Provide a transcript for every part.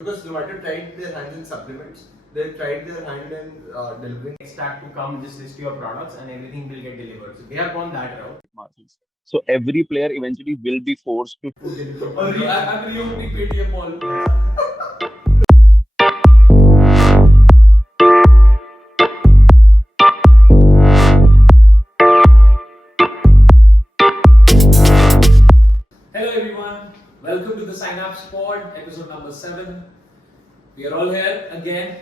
Because Zomato tried their hands in supplements, they tried their hand in delivering. Stack to come, just list your products and everything will get delivered. So they have gone that route. Margins. So every player eventually will be forced to. I'm reopening Paytm Mall. Hello everyone, welcome to the Synapse Pod, episode number 7. We are all here again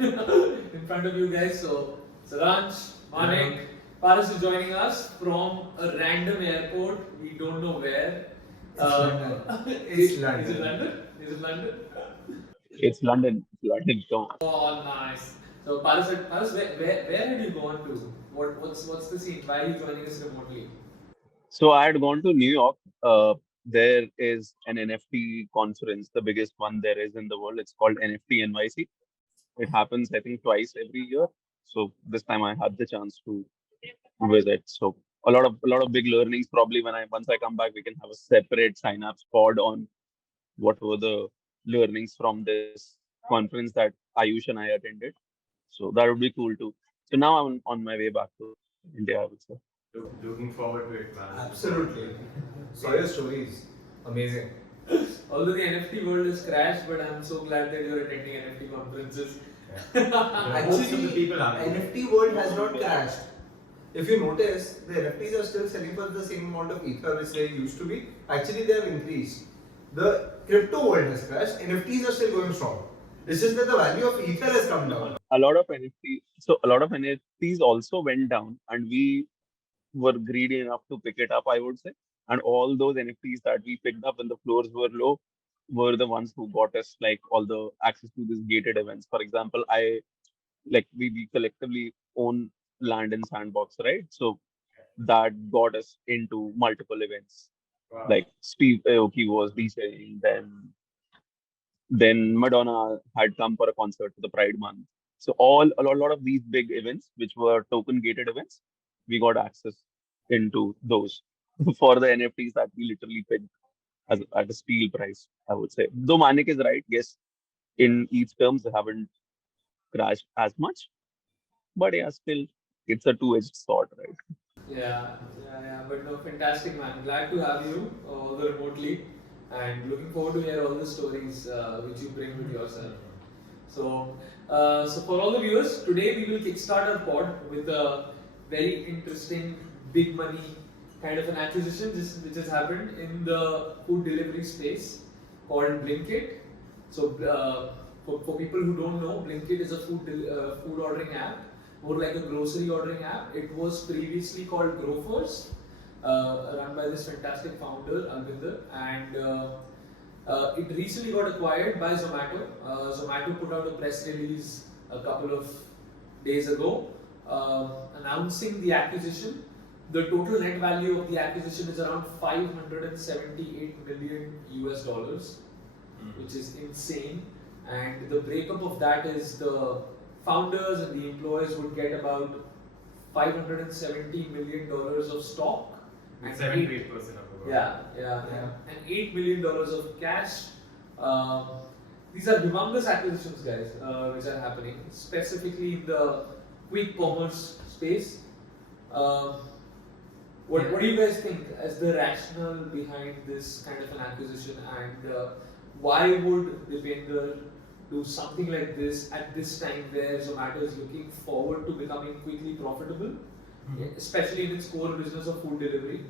in front of you guys. So Saransh, Manik, Paris is joining us from a random airport. We don't know where. London. Is London. it London? Is it London? It's London. London. Come on. Oh, nice. So Paris, where had you gone to? What's the scene? Why are you joining us remotely? So I had gone to New York. There is an NFT conference, the biggest one there is in the world. It's called NFT NYC. It happens, I think, twice every year. So this time I had the chance to visit. So a lot of big learnings. Probably once I come back, we can have a separate Synapse pod on what were the learnings from this conference that Ayush and I attended. So that would be cool too. So now I'm on my way back to India, I would say. Looking forward to it, man. Absolutely. Saw your stories. Amazing. Although the NFT world has crashed, but I'm so glad that you're attending NFT conferences. Actually, people are. NFT world has not crashed. If you notice, the NFTs are still selling for the same amount of ether which they used to be. Actually, they have increased. The crypto world has crashed. NFTs are still going strong. It's just that the value of ether has come down. A lot of NFTs also went down, and we were greedy enough to pick it up, I would say. And all those NFTs that we picked up when the floors were low were the ones who got us like all the access to these gated events. For example, we collectively own land in Sandbox, right? So that got us into multiple events. Wow. Like Steve Aoki was DJing, then Madonna had come for a concert for the Pride Month. So a lot of these big events, which were token gated events, we got access into those for the NFTs that we literally picked at a steal price, I would say. Though Manik is right, yes, in each terms they haven't crashed as much, but yeah, still it's a two-edged sword, right? Yeah. But no, fantastic, man. Glad to have you, although remotely, and looking forward to hear all the stories which you bring with yourself. So for all the viewers, today we will kickstart our pod with a very interesting, big money kind of an acquisition which has happened in the food delivery space called Blinkit. So for people who don't know, Blinkit is a food ordering app, more like a grocery ordering app. It was previously called Grofers, run by this fantastic founder Alvinder, and it recently got acquired by Zomato. Zomato put out a press release a couple of days ago announcing the acquisition. The total net value of the acquisition is around 578 million US dollars, which is insane. And the breakup of that is the founders and the employees would get about $570 million of stock. And 78% of the yeah. And $8 million of cash. These are humongous acquisitions, guys, which are happening, specifically in the quick commerce space. What do you guys think as the rationale behind this kind of an acquisition, and why would Dipender do something like this at this time where Zomato is looking forward to becoming quickly profitable, especially in its core business of food delivery?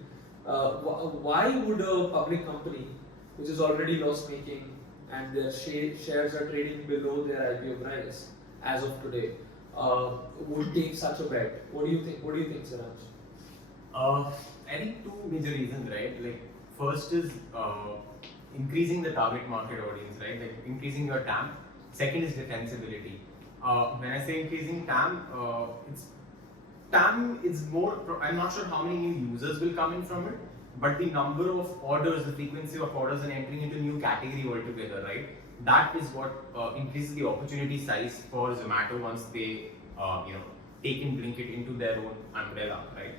Why would a public company, which is already loss making and their shares are trading below their IPO price as of today, would take such a bet? What do you think? Saransh? I think two major reasons, right? Like, first is increasing the target market audience, right? Like increasing your TAM. Second is defensibility. When I say increasing TAM, TAM is more. I'm not sure how many new users will come in from it, but the number of orders, the frequency of orders, and entering into new category altogether, right? That is what increases the opportunity size for Zomato once they, take in Blinkit into their own umbrella, right?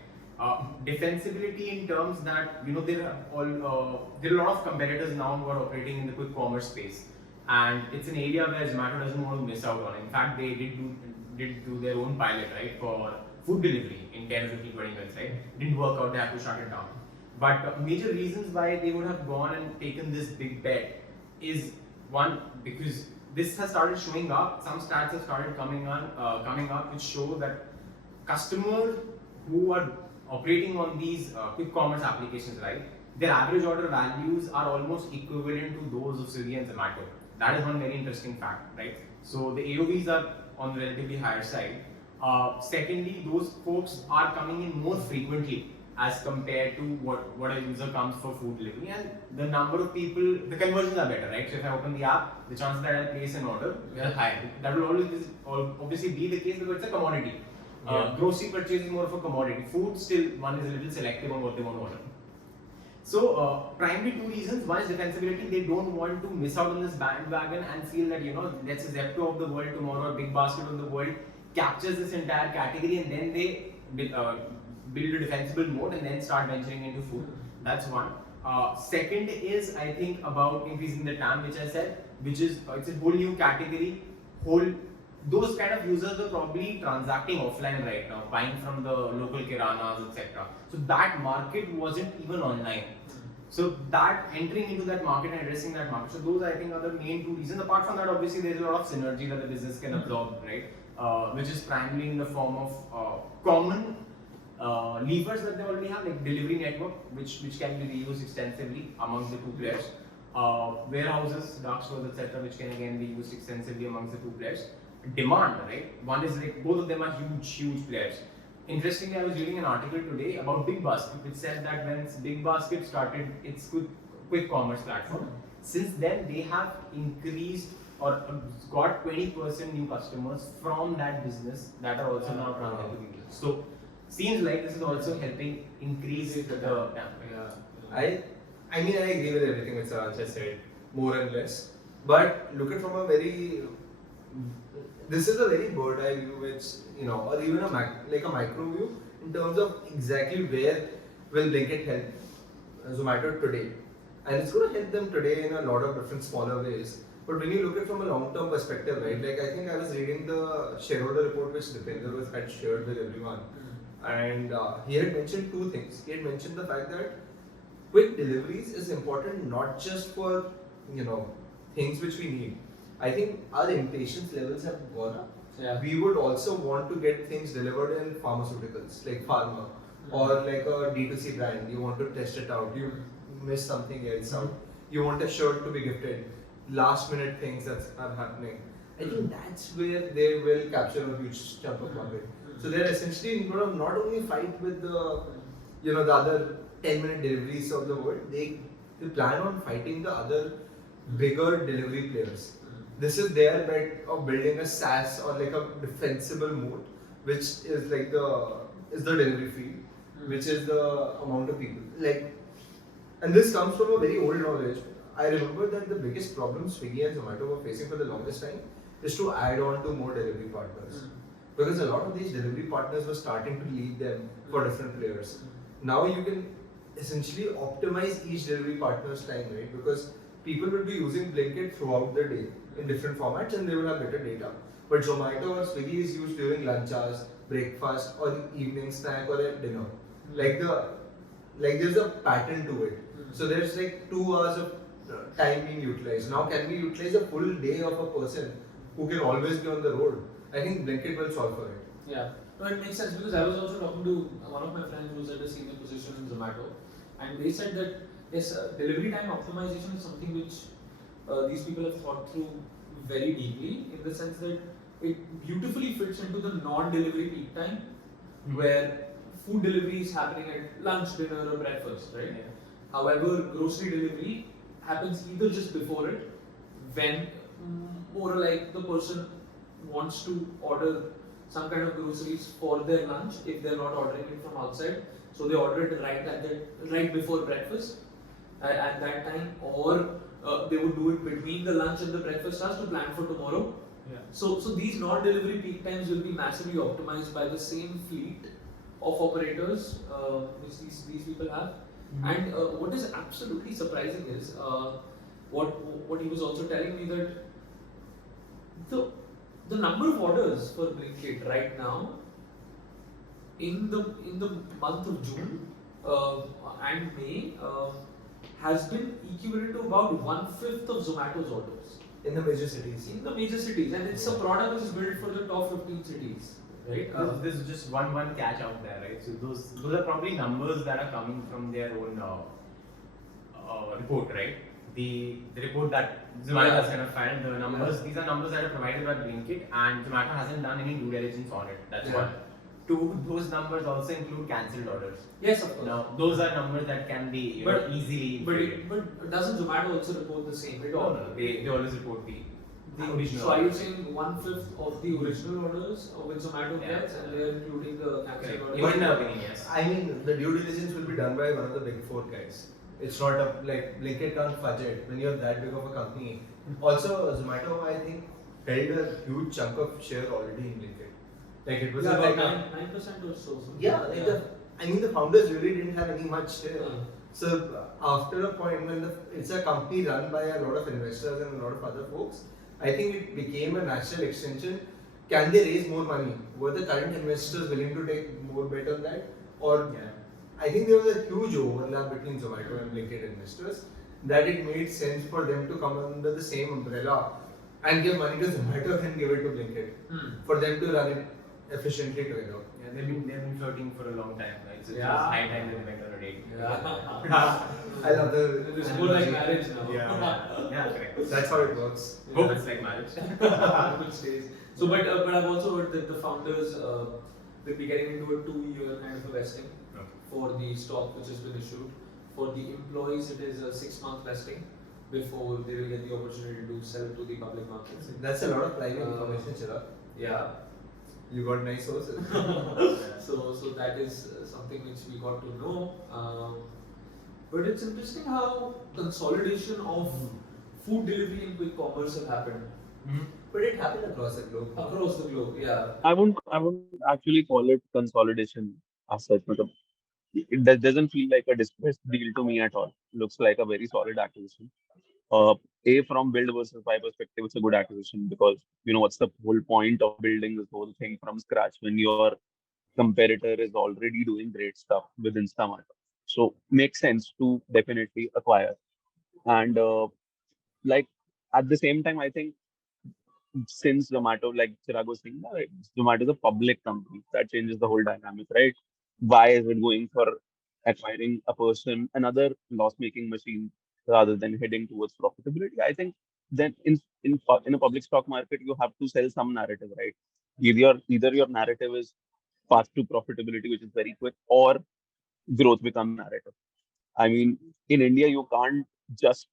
Defensibility in terms that there are a lot of competitors now who are operating in the quick commerce space, and it's an area where Zomato doesn't want to miss out on. In fact, they did do their own pilot, right, for food delivery in 10, 15, 20 minutes, right? Didn't work out, they had to shut it down. But major reasons why they would have gone and taken this big bet is one, because this has started showing up. Some stats have started coming up which show that customers who are operating on these quick commerce applications, right, their average order values are almost equivalent to those of Swiggy and Zomato. That is one very interesting fact, right? So the AOVs are on the relatively higher side. Secondly, those folks are coming in more frequently as compared to what a user comes for food delivery, and the number of people, the conversions are better, right? So if I open the app, the chances that I'll place an order are higher. That will always obviously be the case because it's a commodity. Grocery purchase is more of a commodity. Food, still, one is a little selective on what they want to order. So, primarily two reasons. One is defensibility. They don't want to miss out on this bandwagon and feel that, let's say Zepto of the world tomorrow, Big Basket of the world captures this entire category, and then they build a defensible moat and then start venturing into food. That's one. Second is, I think, about increasing the TAM, which I said, which is it's a whole new category. Those kind of users are probably transacting offline right now, buying from the local Kiranas, etc. So that market wasn't even online. So that entering into that market and addressing that market. So those, I think, are the main two reasons. Apart from that, obviously there's a lot of synergy that the business can absorb, right? Which is primarily in the form of common levers that they already have, like delivery network, which can be reused extensively amongst the two players. Warehouses, dark stores, etc., which can again be used extensively amongst the two players. Demand, right? One is like both of them are huge players. Interestingly, I was reading an article today about Big Basket, which said that when Big Basket started its quick commerce platform, since then they have increased or got 20% new customers from that business that are also now transferred to Big. So seems like this is also helping increase the TAM. I mean, I agree with everything which Saransh has said, more and less. But look at from a very, this is a very bird eye view, which, or even a micro view in terms of exactly where will Blinkit help Zomato today. And it's going to help them today in a lot of different smaller ways. But when you look at it from a long-term perspective, right, like I think I was reading the shareholder report which Dipender had shared with everyone. And he had mentioned two things. He had mentioned the fact that quick deliveries is important not just for, things which we need. I think our impatience levels have gone up. Yeah. We would also want to get things delivered in pharmaceuticals, like pharma, or like a D2C brand. You want to test it out. You miss something else out. You want a shirt to be gifted. Last minute things that are happening. I think that's where they will capture a huge chunk of market. So they're essentially going to not only fight with the, the other 10-minute deliveries of the world. They plan on fighting the other bigger delivery players. This is their bet of building a SaaS or like a defensible moat, which is like the delivery fee, which is the amount of people. And this comes from a very old knowledge. I remember that the biggest problem Swiggy and Zomato were facing for the longest time is to add on to more delivery partners. Because a lot of these delivery partners were starting to leave them for different players. Now you can essentially optimize each delivery partner's time, right? Because people will be using Blinkit throughout the day in different formats and they will have better data. But Zomato or Swiggy is used during lunch hours, breakfast, or evening snack or at dinner. There's a pattern to it. So there's like 2 hours of time being utilized. Now can we utilize a full day of a person who can always be on the road? I think Blinkit will solve for it. Yeah, no, it makes sense because I was also talking to one of my friends who's at a senior position in Zomato, and they said that yes, delivery time optimization is something which these people have thought through very deeply, in the sense that it beautifully fits into the non-delivery peak time, where food delivery is happening at lunch, dinner, or breakfast, right? Yeah. However, grocery delivery happens either just before it, when more like the person wants to order some kind of groceries for their lunch if they're not ordering it from outside, so they order it right before breakfast at that time, or they would do it between the lunch and the breakfast hours to plan for tomorrow. Yeah. So these non-delivery peak times will be massively optimized by the same fleet of operators which these people have. And what is absolutely surprising is what he was also telling me, that the number of orders for Blinkit right now in the month of June and May has been equivalent to about 1/5 of Zomato's orders In the major cities. in the major cities, and it's a product which is built for the top 15 cities, right? There's just one catch out there, right? So those are probably numbers that are coming from their own report, right? The report that Zomato has kind of filed, the numbers, these are numbers that are provided by Blinkit, and Zomato hasn't done any due diligence on it. That's Yeah. one. Two, those numbers also include cancelled orders. Yes, of course. Now, those are numbers that can be easily. But doesn't Zomato also report the same? No, they always report the original. So are you saying 1/5 of the original orders which Zomato Yeah. gets, and they are including the cancelled Correct. orders? Even in our opinion, yes. I mean, the due diligence will be done by one of the big four guys. It's not like Blinkit can't fudge it when you're that big of a company. Also, Zomato, I think, held a huge chunk of share already in Blinkit. Like it was Yeah, like about 9% or so. something. yeah, like the founders really didn't have any much share. Yeah. So after a point when it's a company run by a lot of investors and a lot of other folks, I think it became a natural extension. Can they raise more money? Were the current investors willing to take more bet on that? Or I think there was a huge overlap between Zomato and Blinkit investors that it made sense for them to come under the same umbrella and give money to Zomato and give it to Blinkit for them to run it efficiently together. Yeah, they've been flirting for a long time, right? So it's Yeah. high time they went on a date. Yeah. I love the. It's more like marriage now. Yeah, correct. That's how it works. Hope it's like marriage. Good stage. So, but I've also heard that the founders will be getting into a 2-year kind of a vesting for the stock which has been issued. For the employees, it is a 6-month vesting before they will get the opportunity to sell to the public markets. That's a lot of private information, Chirag. Yeah. You got nice sources. So that is something which we got to know. But it's interesting how consolidation of food delivery and quick commerce have happened But it happened across the globe. across the globe. Yeah. I wouldn't actually call it consolidation as such. Matlab, it doesn't feel like a distressed deal to me at all. Looks like a very solid acquisition. From build versus buy perspective, it's a good acquisition because what's the whole point of building this whole thing from scratch when your competitor is already doing great stuff with Instamart. So makes sense to definitely acquire. And like at the same time, I think since Zomato, like Chirag was saying, right, Zomato is a public company. That changes the whole dynamic, right? Why is it going for acquiring another loss-making machine rather than heading towards profitability? I think then in a public stock market, you have to sell some narrative, right? Either your narrative is path to profitability, which is very quick, or growth becomes narrative. I mean, in India, you can't just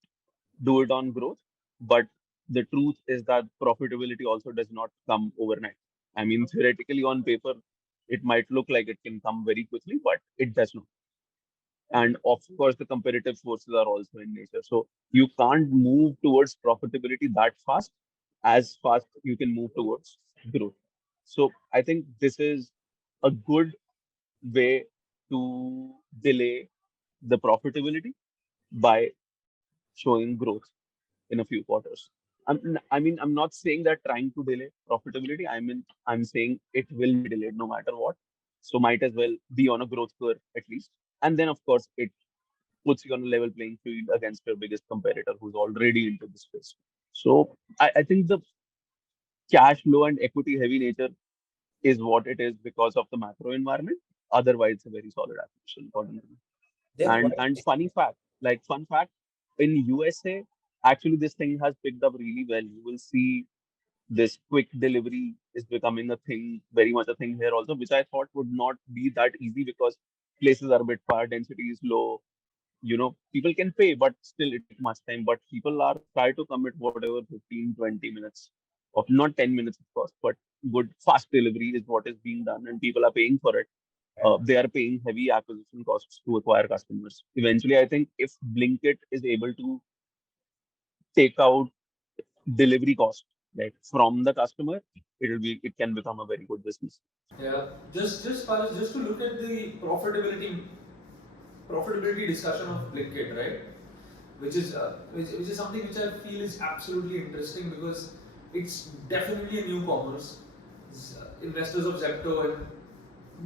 do it on growth, but the truth is that profitability also does not come overnight. I mean, theoretically on paper, it might look like it can come very quickly, but it does not. And of course, the competitive forces are also in nature. So you can't move towards profitability that fast as fast you can move towards growth. So I think this is a good way to delay the profitability by showing growth in a few quarters. I'm not saying that trying to delay profitability. I'm saying it will be delayed no matter what. So might as well be on a growth curve at least. And then of course it puts you on a level playing field against your biggest competitor who's already into this space. So I think the cash flow and equity heavy nature is what it is because of the macro environment. Otherwise, it's a very solid acquisition according to me. And fun fact, in USA, actually this thing has picked up really well. You will see this quick delivery is becoming a thing, very much a thing here also, which I thought would not be that easy because places are a bit far, density is low. People can pay, but still it takes much time. But people are try to commit whatever 15, 20 minutes of not 10 minutes, of course, but good fast delivery is what is being done and people are paying for it. They are paying heavy acquisition costs to acquire customers. Eventually, I think if Blinkit is able to take out delivery cost from the customer, it can become a very good business. Yeah. Just to look at the profitability discussion of Blinkit, right? Which is something which I feel is absolutely interesting because it's definitely a new commerce. Investors of Zepto and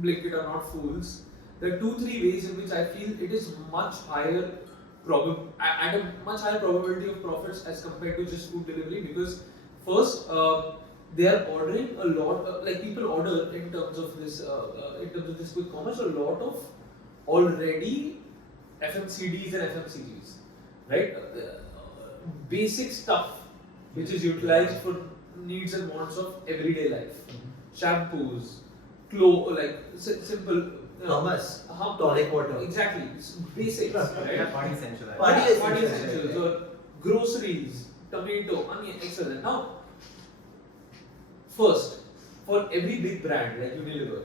Blinkit are not fools. There are 2-3 ways in which I feel it is much higher at a much higher probability of profits as compared to just food delivery, because first they are ordering a lot like people order in terms of this quick commerce a lot of already FMCDs and FMCGs, right? Basic stuff which is utilized for needs and wants of everyday life. Shampoos, simple Hummus, tonic water. Exactly, it's basics, right? Yeah, party essential. Party Party essentials, essentials yeah. or groceries, tomato, onion, etc. Now, first, for every big brand like Unilever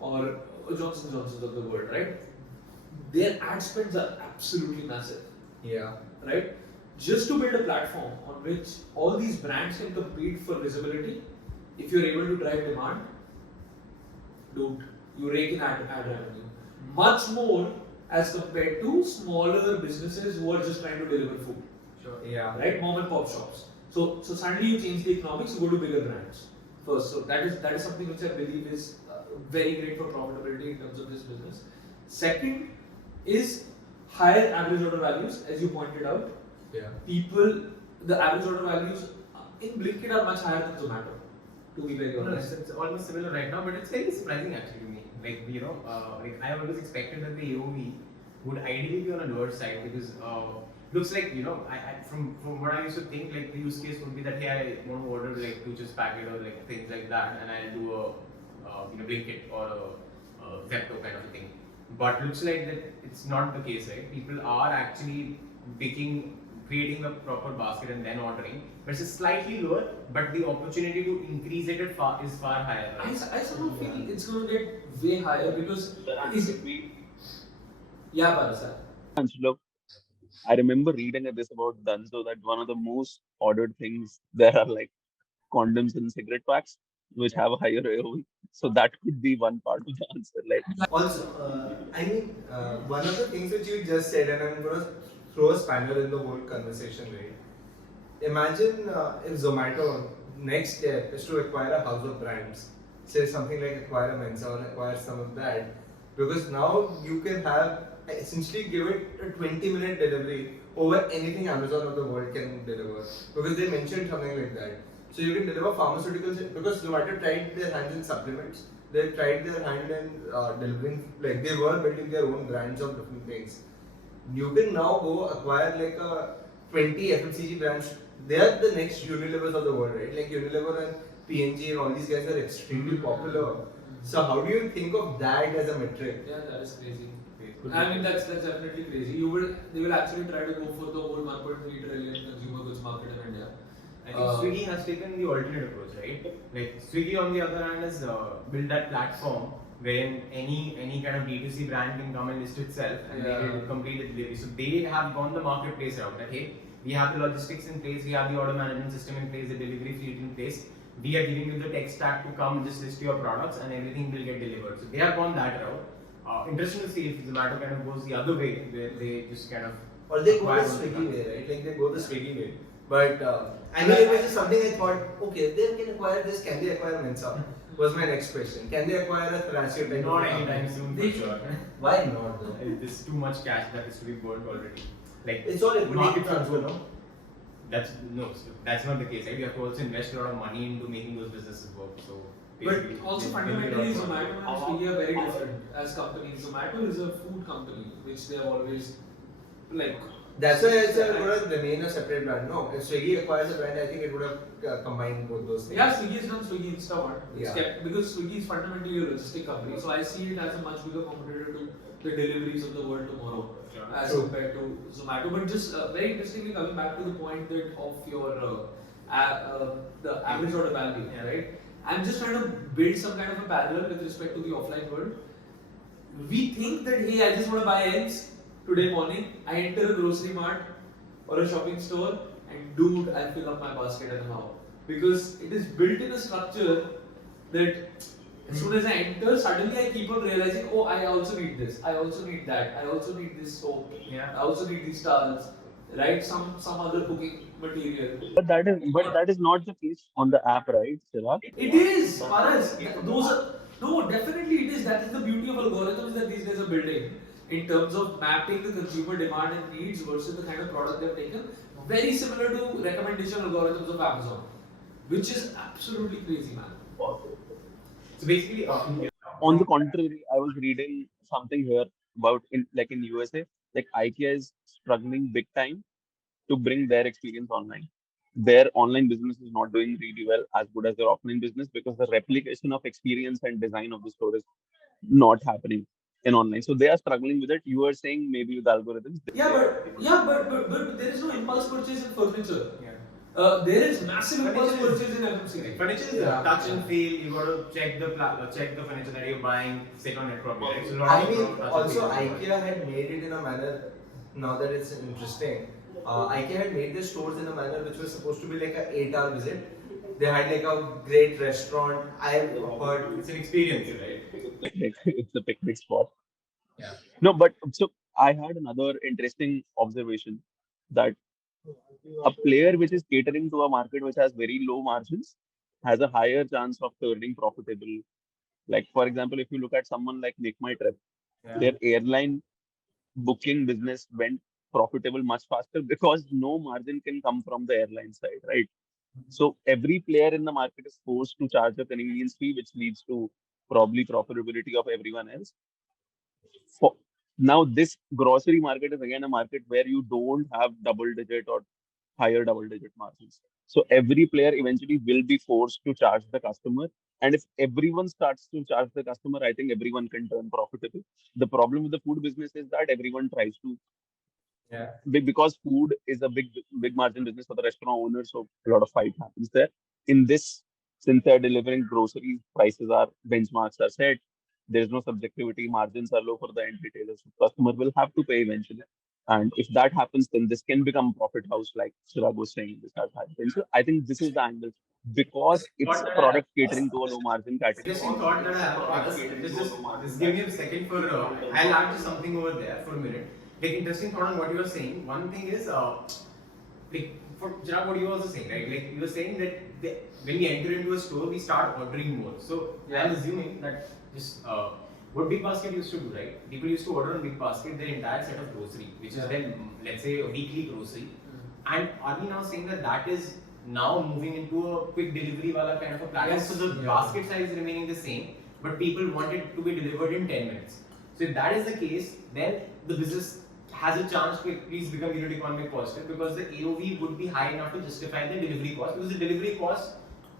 or Johnson Johnson's of the world, right? Their ad spends are absolutely massive, Yeah. right? Just to build a platform on which all these brands can compete for visibility, if you're able to drive demand, dude, you rake in ad revenue. Much more as compared to smaller businesses who are just trying to deliver food. Sure. Yeah. Right? Mom and pop shops. So suddenly you change the economics, you go to bigger brands first. So that is something which I believe is very great for profitability in terms of this business. Second is higher average order values, as you pointed out. Yeah. The average order values in Blinkit are much higher than Zomato, to be very No, honest. it's almost similar right now, but it's very surprising actually to me. Like, like I always expected that the AOV would ideally be on a lower side because looks like, from what I used to think, like the use case would be that, hey, I want to order like 2 chips packet or like things like that, and I'll do a Blinkit or a Zepto kind of a thing. But looks like that it's not the case, right? People are actually creating a proper basket and then ordering, but it's slightly lower, but the opportunity to increase it is far higher. Right? I somehow feel it's going to get way higher because Parasa. Look, I remember reading this about Dunzo that one of the most ordered things there are like condoms and cigarette packs, which have a higher AOV. So that could be one part of the answer. Like, Also, one of the things which you just said, and I'm going to throw a spanner in the whole conversation, right? Imagine if Zomato next step is to acquire a house of brands, say something like acquire a Mensa or acquire some of that, because now you can have essentially give it a 20-minute delivery over anything Amazon of the world can deliver, because they mentioned something like that. So you can deliver pharmaceuticals, because Zomato tried their hands in supplements, they tried their hand in delivering, like they were building their own brands of different things. You can now go acquire like a 20 FMCG brands. They are the next Unilevers of the world, right? Like Unilever and P&G and all these guys are extremely popular. So how do you think of that as a metric? Yeah, that is crazy. I mean, that's definitely crazy. They will actually try to go for the whole 1.3 trillion consumer goods market in India. I think Swiggy has taken the alternate approach, right? Like Swiggy on the other hand has built that platform wherein any kind of D2C brand can come and list itself and they will complete the delivery. So they have gone the marketplace route that, hey, we have the logistics in place, we have the order management system in place, the delivery fleet in place. We are giving you the tech stack to come and just list your products and everything will get delivered. So they have gone that route. Interesting to see if Zomato kind of goes the other way, where they just kind of. Or they go the Swiggy way, right? Like they go the Swiggy way. But I mean, it was just something I thought, okay, if they can acquire this, can they acquire Mensa? Was my next question. Can they acquire a Thrasio? Not anytime soon, for sure. Why not though? There's too much cash that is to be burned already. Like It's all equity market transfer, no? That's not the case, right? You have to also invest a lot of money into making those businesses work. So, but also fundamentally, Zomato and Swiggy are very different as companies. Zomato is a food company, which they have always like. That's why I said it would have remained a separate brand. No, if Swiggy acquires a brand, I think it would have combined both those things. Yeah, Swiggy has done Swiggy Instamart. Yeah. Because Swiggy is fundamentally a logistic company, so I see it as a much bigger competitor to the deliveries of the world tomorrow as compared to Zomato. But just very interestingly, coming back to the point that of your the average order value, right? I'm just trying to build some kind of a parallel with respect to the offline world. We think that, hey, I just want to buy eggs today morning. I enter a grocery mart or a shopping store and dude, I fill up my basket and I'm out. Because it is built in a structure that as soon as I enter, suddenly I keep on realizing, oh, I also need this, I also need that, I also need this soap, I also need these towels. right? Some other cooking material. But that is not the case on the app, right, Chirag? It is, Paras. Those are no, definitely it is. That is the beauty of algorithms that these guys are building in terms of mapping the consumer demand and needs versus the kind of product they've taken. Very similar to recommendation algorithms of Amazon, which is absolutely crazy, man. So basically, On the contrary, I was reading something here about in USA, like IKEA is struggling big time to bring their experience online. Their online business is not doing really well as good as their offline business because the replication of experience and design of the store is not happening in online. So they are struggling with it. You are saying maybe with algorithms. But there is no impulse purchase in furniture. yeah. There is massive impulse Furniture is- purchase in FMCG. Furniture is touch and feel. You got to check the furniture that you're buying, sit on it properly. Right? So a lot I of- mean, lot of touch and also feel. IKEA had made it in a manner. Now that it's interesting, IKEA had made their stores in a manner which was supposed to be like a 8-hour visit. They had like a great restaurant. I've heard It's an experience, right? It's a picnic spot. Yeah. No, but so I had another interesting observation that a player which is catering to a market which has very low margins has a higher chance of turning profitable. Like for example, if you look at someone like Make My Trip, their airline booking business went profitable much faster because no margin can come from the airline side, right? So every player in the market is forced to charge a convenience fee, which leads to probably profitability of everyone else. For, now, this grocery market is again a market where you don't have double digit or higher double digit margins. So every player eventually will be forced to charge the customer. And if everyone starts to charge the customer, I think everyone can turn profitable. The problem with the food business is that everyone tries to Yeah. because food is a big margin business for the restaurant owners, so a lot of fight happens there. In this, since they're delivering groceries, prices are benchmarks are set. There's no subjectivity, margins are low for the end retailers. So customer will have to pay eventually. And if that happens, then this can become profit house, like Chirag was saying. This has happened. So I think this is the angle because it's a product catering to a low margin category. Interesting thought that I have. Just give me a second for. I'll add just something over there for a minute. Like interesting thought on what you were saying. One thing is like for Chirag, what you were also saying, right? Like you were saying that when we enter into a store, we start ordering more. So I'm assuming that just what Big Basket used to do, right? People used to order on Big Basket their entire set of grocery, which is then let's say a weekly grocery. And are we now saying that that is now moving into a quick delivery wala kind of a platform? Yes. So the basket size is remaining the same, but people want it to be delivered in 10 minutes. So if that is the case, then the business has a chance to at least become unit economic positive because the AOV would be high enough to justify the delivery cost, because the delivery cost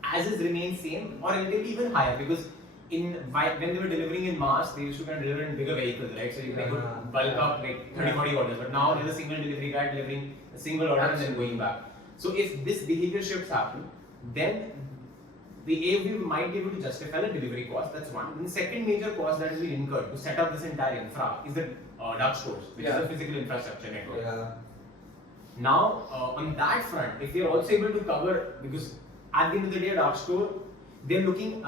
as is remains same or relatively even higher, because when they were delivering in mass, they used to kind of deliver in bigger vehicles, right? So you could bulk up like 30-40 orders, but now there's a single delivery guy delivering a single order and then going back. So if this behavior shifts happen, then the AOV might be able to justify the delivery cost. That's one. And the second major cost that will be incurred to set up this entire infra is the dark stores, which is a physical infrastructure network. Yeah. Now, on that front, if they are also able to cover, because at the end of the day, a dark store, they're looking,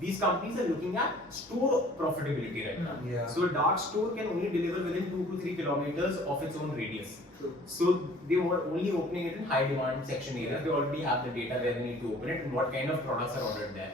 these companies are looking at store profitability right now. Yeah. So a dark store can only deliver within 2 to 3 kilometers of its own radius. So they were only opening it in high demand section areas. They already have the data where they need to open it and what kind of products are ordered there.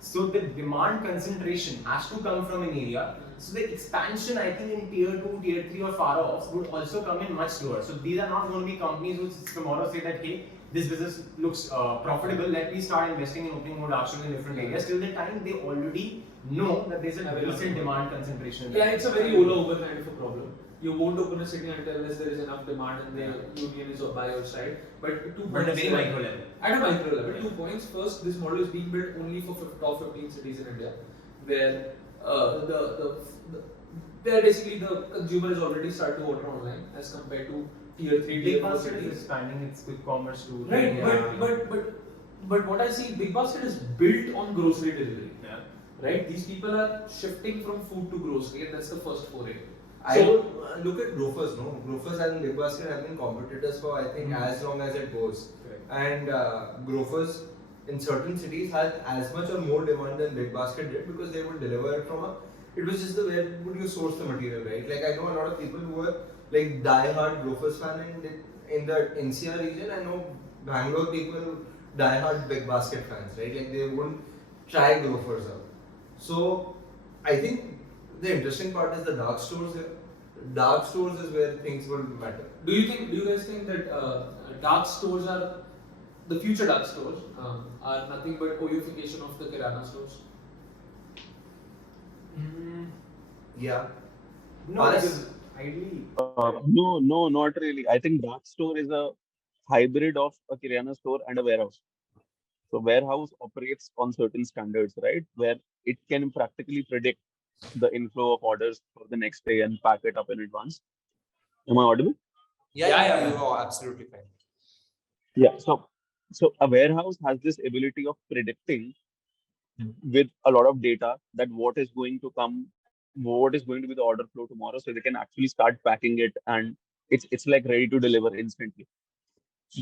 So the demand concentration has to come from an area. So the expansion, I think, in tier 2, tier 3 or far off would also come in much slower. So these are not going to be companies who tomorrow say that, hey, this business looks profitable, let me start investing in opening more dark stores in different areas. Till the time they already know that there's a decent demand concentration. Yeah, it's a very Ola Uber kind of a problem. You won't open a city unless there is enough demand and the union is by your side. But 2 But at a points. very micro level. At a micro level. 2 points. First, this model is being built only for top 15 cities in India, where where basically the consumer has already started to order online as compared to tier 3, tier 4 Basket cities. is expanding its quick commerce to Right, yeah. but what I see, Big Basket is built on grocery delivery. Yeah. Right? These people are shifting from food to grocery, and that's the first foray. I So- don't look at Grofers, no? Grofers and Big Basket have been competitors for, I think, as long as it goes. Correct. And Grofers in certain cities had as much or more demand than Big Basket did because they would deliver it from a. It was just the way would you source the material, right? Like I know a lot of people who were like die-hard Grofers fan, and in the NCR region, I know Bangalore people diehard big basket fans, right? Like they wouldn't try Grofers out. So I think the interesting part is the dark stores here. Dark stores is where things will matter. Do you guys think that dark stores are the future dark stores are nothing but oification of the Kirana stores? Yeah. No, Paras? because ideally, No, not really. I think dark store is a hybrid of a Kirana store and a warehouse. So warehouse operates on certain standards, right? Where it can practically predict the inflow of orders for the next day and pack it up in advance. Am I audible? yeah, you are absolutely fine. Yeah. So a warehouse has this ability of predicting with a lot of data that what is going to come, what is going to be the order flow tomorrow, so they can actually start packing it and it's like ready to deliver instantly.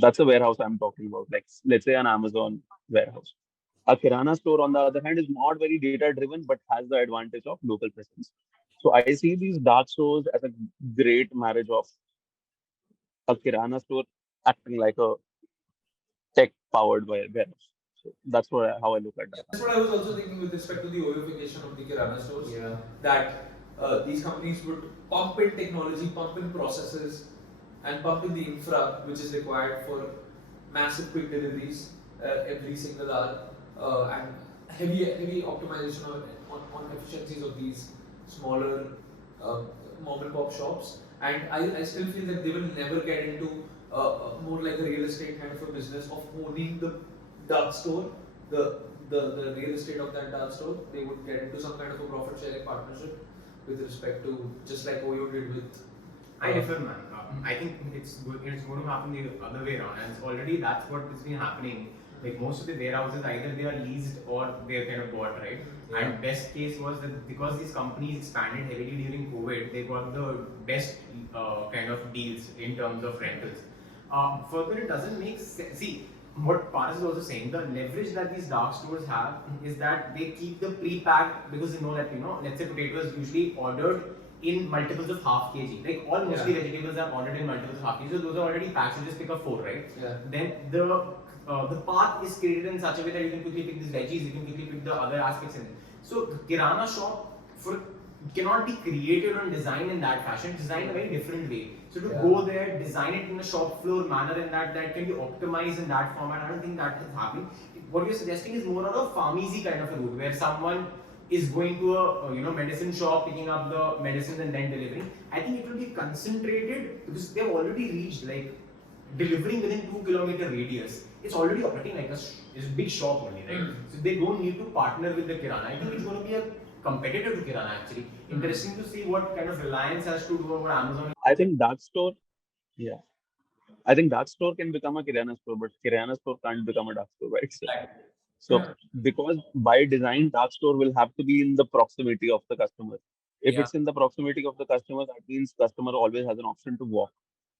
That's a warehouse I'm talking about. Like let's say an Amazon warehouse. A Kirana store, on the other hand, is not very data driven, but has the advantage of local presence. So I see these dark stores as a great marriage of a Kirana store acting like a tech powered warehouse. So that's how I look at that. That's what I was also thinking with respect to the oification of the Kirana stores. Yeah. That these companies would pump in technology, pump in processes, and pump in the infra which is required for massive quick deliveries every single hour, and heavy optimization on efficiencies of these smaller mom and pop shops. And I still feel that they will never get into more like a real estate kind of a business of owning the dark store, the the real estate of that dark store. They would get into some kind of a profit sharing partnership with respect to just like Oyo did with. I differ, man. I think it's going to happen the other way around, and it's already that's what has been happening. Like most of the warehouses, either they are leased or they're kind of bought, right? Yeah. And best case was that because these companies expanded heavily during COVID, they got the best kind of deals in terms of rentals. Further, it doesn't make sense. See, what Paras is also saying, the leverage that these dark stores have is that they keep the pre-packed because they know that, let's say potatoes usually ordered in multiples of half kg. Like all mostly vegetables are ordered in multiples of half kg. So those are already packed. So just pick up 4, right? Yeah. Then the path is created in such a way that you can quickly pick these veggies, you can quickly pick the other aspects in it. So the Kirana shop cannot be created and designed in that fashion. It's designed in a very different way. So to go there, design it in a shop floor manner in that can be optimized in that format. I don't think that is happening. What you're suggesting is more on a pharmacy kind of a route where someone is going to a medicine shop, picking up the medicines and then delivering. I think it will be concentrated because they've already reached like delivering within 2 kilometer radius. It's already operating like it's a big shop only, right? So they don't need to partner with the Kirana. I think it's going to be a competitor to Kirana actually. Interesting to see what kind of reliance has to do over Amazon. I think dark store, yeah. I think dark store can become a Kirana store, but Kirana store can't become a dark store by itself. So because by design, dark store will have to be in the proximity of the customer. If it's in the proximity of the customer, that means customer always has an option to walk.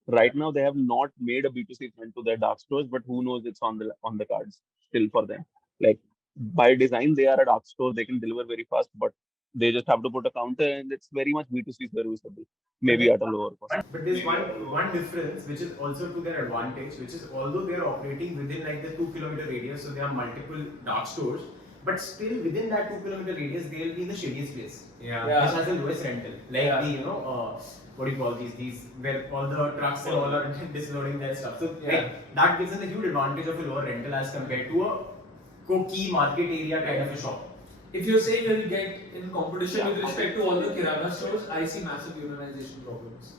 Right now, they have not made a B2C front to their dark stores, but who knows, it's on the cards still for them. Like by design, they are a dark store. They can deliver very fast, but they just have to put a counter, and it's very much B2C serviceable, maybe at a lower cost. But there's one difference which is also to their advantage, which is although they are operating within like the 2 kilometer radius, so there are multiple dark stores, but still within that 2 kilometer radius, they'll be in the shadiest place. Which has the lowest rental. Like the what do you call these where all the trucks and all are disloading their stuff. So like, that gives them a huge advantage of a lower rental as compared to a key market area kind of a shop. If you're saying that you get in competition with respect to all the Kirana stores, I see massive unionization problems.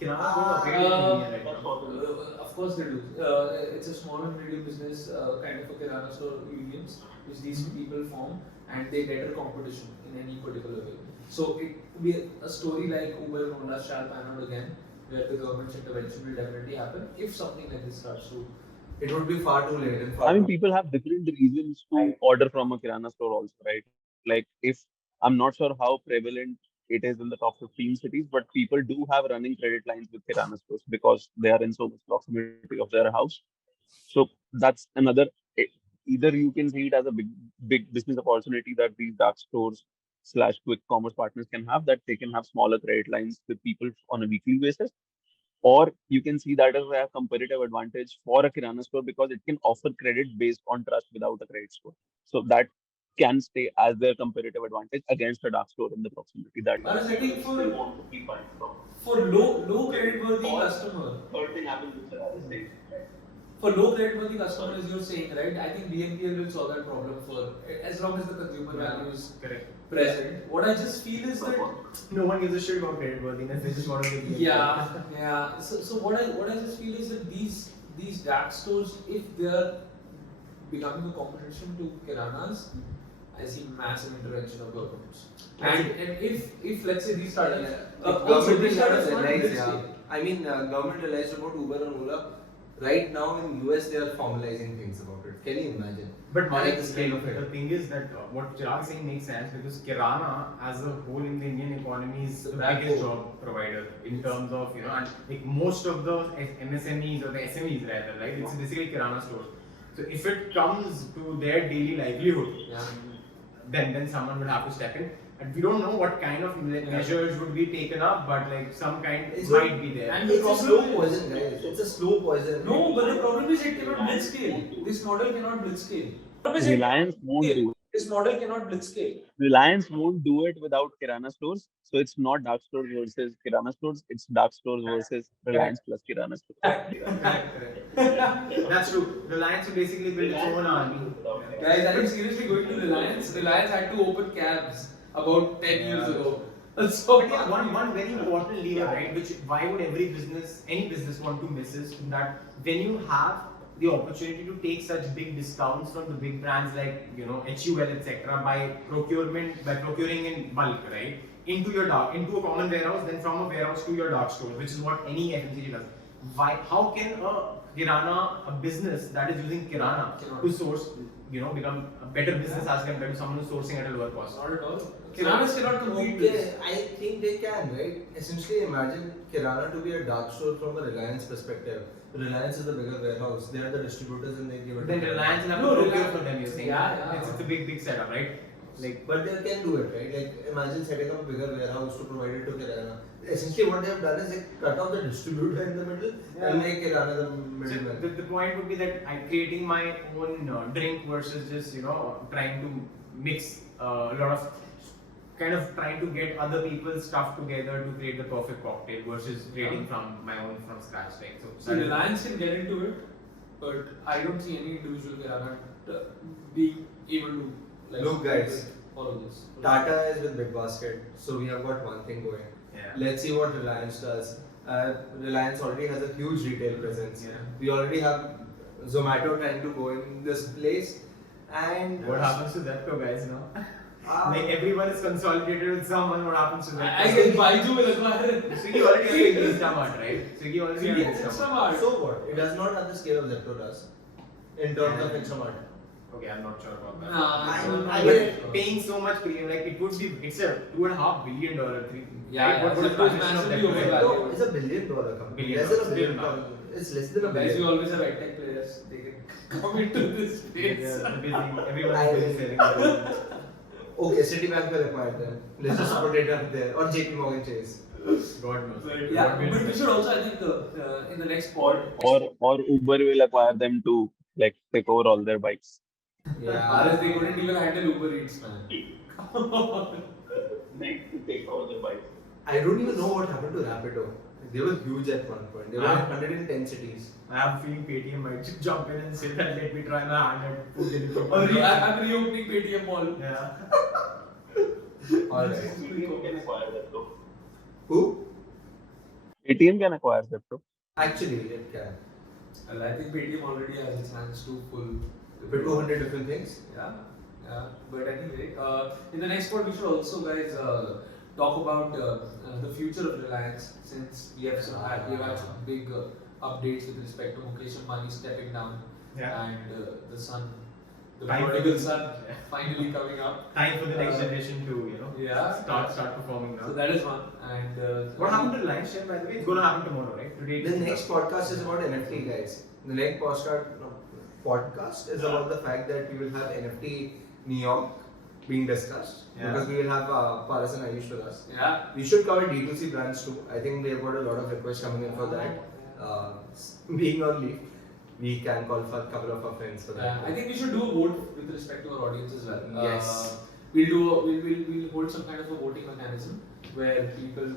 Kirana don't operate in India right now. Of course they do. It's a small and medium business kind of a Kirana store unions which these people form, and they better competition in any particular way. So it will be a story like Uber and Ola shall pan out again, where the government's intervention will definitely happen if something like this starts to. It would be far too late. And I mean, people have different reasons to order from a Kirana store also, right? Like if I'm not sure how prevalent it is in the top 15 cities, but people do have running credit lines with Kirana stores because they are in so much proximity of their house. So that's another. Either you can see it as a big business opportunity that these dark stores / quick commerce partners can have, that they can have smaller credit lines with people on a weekly basis, Or you can see that as a competitive advantage for a Kirana store because it can offer credit based on trust without a credit score. So that can stay as their competitive advantage against a dark store in the proximity that Whereas I think they want to keep buying from. for low credit worthy customer, Third thing happens which are the same. for low credit worthy customer, as you're saying, right? I think BNPL will solve that problem for as long as the consumer value is Correct. present. What I just feel is that No one gives a shit about credit worthiness. They just want to give you. yeah. So what I just feel is that these dark stores, if they are becoming a competition to Kiranas, I see massive intervention of governments. And if let's say these startups, Government these startups will not realize, big yeah. scale. I mean, government realized about Uber and Ola. Right now in US, they are formalizing things about it. Can you imagine? But Like the scale of it. the thing is that what Chirag is saying makes sense because Kirana as a whole in the Indian economy is the biggest job provider in terms of, and like most of the MSMEs or the SMEs rather, right? It's basically Kirana stores. So if it comes to their daily livelihood, then someone would have to step in. And we don't know what kind of measures would be taken up, but like some kind might be there. And It's a slow poison, guys. It's a slow poison. No, but the problem is it cannot blitz scale. This model cannot blitz scale. Reliance won't do it. This model cannot blitz scale. Reliance won't do it without Kirana stores. So it's not dark stores versus Kirana stores. It's dark stores versus Reliance plus Kirana stores. Correct. That's true. Reliance will basically build its own army. Guys, are you seriously going to Reliance? Reliance had to open cabs about 10 years ago. So But yeah, one very important lever, right? Which why would any business want to miss is that when you have the opportunity to take such big discounts from the big brands like HUL etc. by procuring in bulk, right? Into a common warehouse, then from a warehouse to your dark store, which is what any FMCG does. How can a business that is using Kirana to source, become a better business as compared to someone who's sourcing at a lower cost? Not at all. Kiranas cannot compete Okay, with. I think they can, right? Essentially, imagine Kirana to be a dark store from a Reliance perspective. Reliance is the bigger warehouse. They are the distributors and they give it. Then to Reliance will have No, to procure Reliance- for them, you're saying. Yeah. It's a big setup, right? But they can do it, right? Like, imagine setting up a bigger warehouse to provide it to Kirana. Essentially, what they have done is they cut off the distributor in the middle and make Kirana the middleman. So the point would be that I'm creating my own drink versus just trying to mix a lot of trying to get other people's stuff together to create the perfect cocktail versus creating from my own from scratch, right? So Reliance can get into it, but I don't see any individual Kirana being able to Look, guys, follow this. Tata is with Big Basket, so we have got one thing going. Yeah. Let's see what Reliance does. Reliance already has a huge retail presence. Yeah. We already have Zomato trying to go in this place. And What happens to Zepto, guys? Ah. Like everyone is consolidated with someone. What happens to Zepto? I guess Baidu will acquire it. Swiggy already has Instamart, right? Swiggy already Swiggy has and Instamart. Instamart. So what? It does not have the scale of Zepto does in terms of Instamart. Okay, I'm not sure about that. I But mean, paying so much premium, like it's a $2.5 billion thing. Yeah, What is the Zepto is valuation of massively Zepto? overvalued. Zepto is a $1 billion company. Billion Less than a dollars, billion. billion It's less than a Guys, we billion. always have tech players. They can come into this space. Everyone is busy selling. Okay, Citibank will acquire them. Let's just put it up there. Or JP Morgan Chase. God knows. Yeah, but we should also, I think, in the next pod. Or Uber will acquire them to like take over all their bikes. Others, they couldn't even handle Uber Eats, man. Take over their bikes. I don't even know what happened to Rapido. They were huge at one point. They were in 110 cities. I have a feeling Paytm might jump in and say that let me try my hand at food delivery. I'm reopening Paytm Mall. Yeah. Alright. ATM can acquire Zepto. Who? ATM can acquire Zepto. Actually, it can. Well, I think Paytm already has its hands too full. With 200 different things. Yeah. But anyway, in the next part, we should also, guys, talk about the future of Reliance, since we have some big updates with respect to Mukesh Ambani stepping down and the son, the prodigal son, finally coming up. Time for the next generation to start performing now. So that is one. And What happened to Reliance share, by the way? It's going to happen tomorrow, right? Today. The next podcast is about NFT, guys. The next podcast is about the fact that we will have NFT New York being discussed Yeah. because we will have Paras and Ayush with us. Yeah. We should cover D2C brands too. I think they've got a lot of requests coming in for that. Being on leave, we can call for a couple of our friends for that. I think we should do a vote with respect to our audience as well. Yes. We'll hold some kind of a voting mechanism where people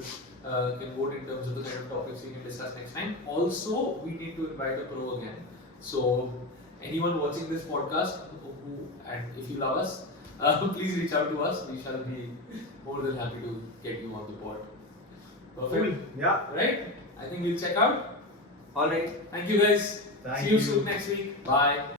can vote in terms of the kind of topics we can discuss next time. Also, we need to invite a pro again. So, anyone watching this podcast, and if you love us, please reach out to us. We shall be more than happy to get you on the pod. Perfect. Cool. Yeah. Right? I think we'll check out. Alright. Thank you guys. Thank See you you. soon next week. Bye.